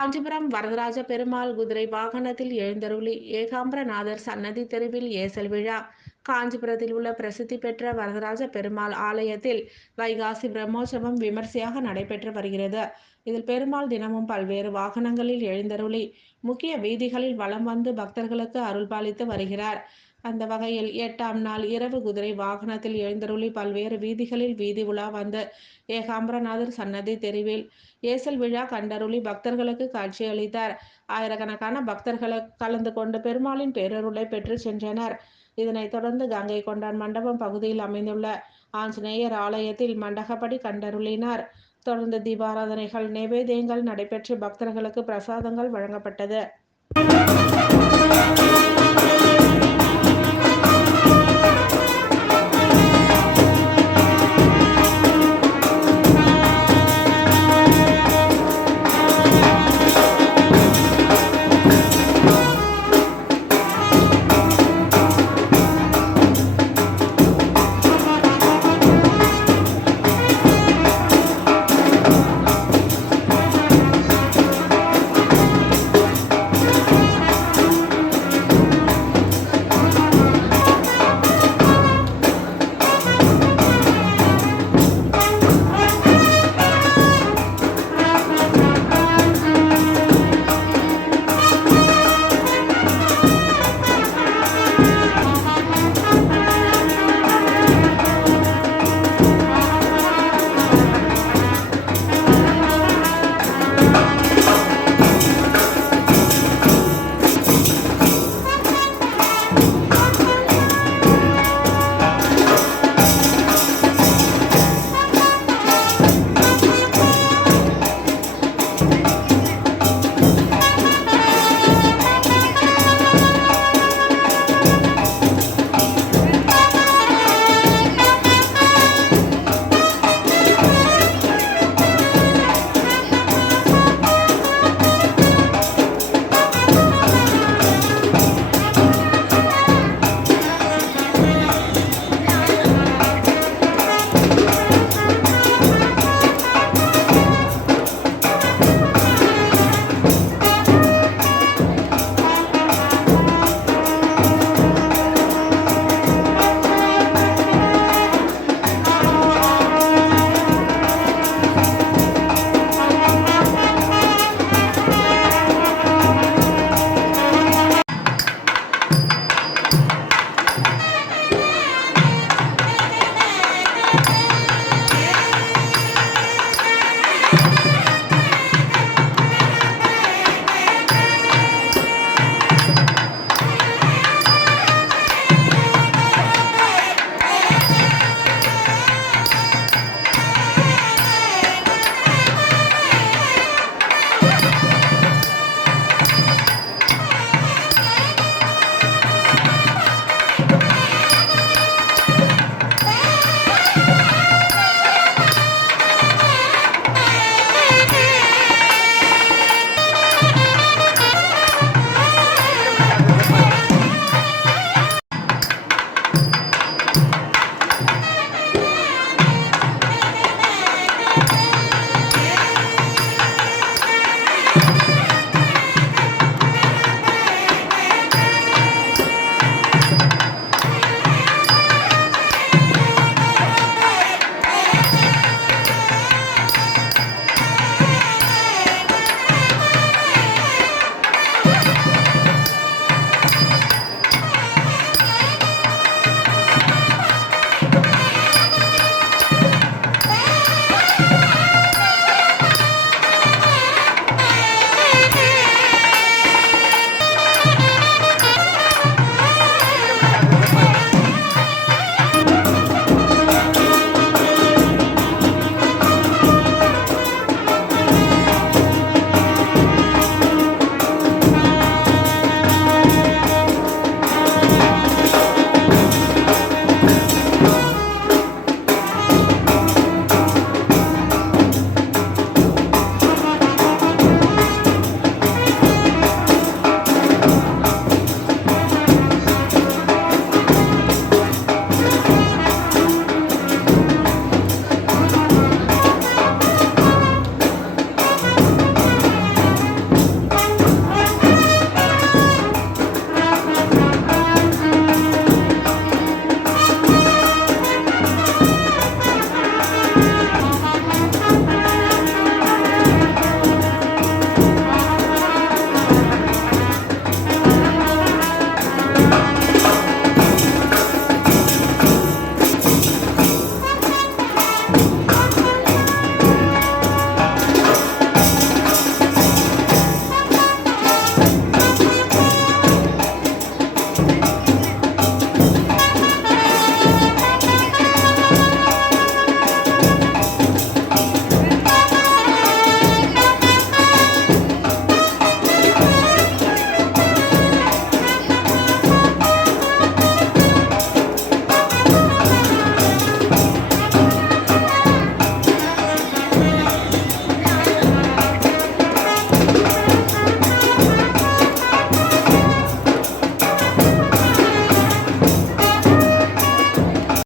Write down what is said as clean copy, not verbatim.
காஞ்சிபுரம் வரதராஜ பெருமாள் குதிரை வாகனத்தில் எழுந்தருளி ஏகாம்பரநாதர் சன்னதி தெருவில் ஏசல் விழா. காஞ்சிபுரத்தில் உள்ள பிரசித்தி பெற்ற வரதராஜ பெருமாள் ஆலயத்தில் வைகாசி பிரம்மோற்சவம் விமர்சையாக நடைபெற்று வருகிறது. இதில் பெருமாள் தினமும் பல்வேறு வாகனங்களில் எழுந்தருளி முக்கிய வீதிகளில் வலம் வந்து பக்தர்களுக்கு அருள்பாலித்து வருகிறார். அந்த வகையில் 8ஆம் நாள் இரவு குதிரை வாகனத்தில் எழுந்தருளி பல்வேறு வீதிகளில் வீதி உலா வந்து ஏகாம்பரநாதர் சன்னதி தெருவில் ஏசல் விழா கண்டருளி பக்தர்களுக்கு காட்சியளித்தார். ஆயிரக்கணக்கான பக்தர்கள் கலந்து கொண்டு பெருமாளின் பேரருளை பெற்று சென்றனர். இதனைத் தொடர்ந்து கங்கை கொண்டான் மண்டபம் பகுதியில் அமைந்துள்ள ஆஞ்சநேயர் ஆலயத்தில் மண்டகப்படி கண்டருளினார். தொடர்ந்து தீபாராதனைகள், நைவேத்தியங்கள் நடைபெற்று பக்தர்களுக்கு பிரசாதங்கள் வழங்கப்பட்டது.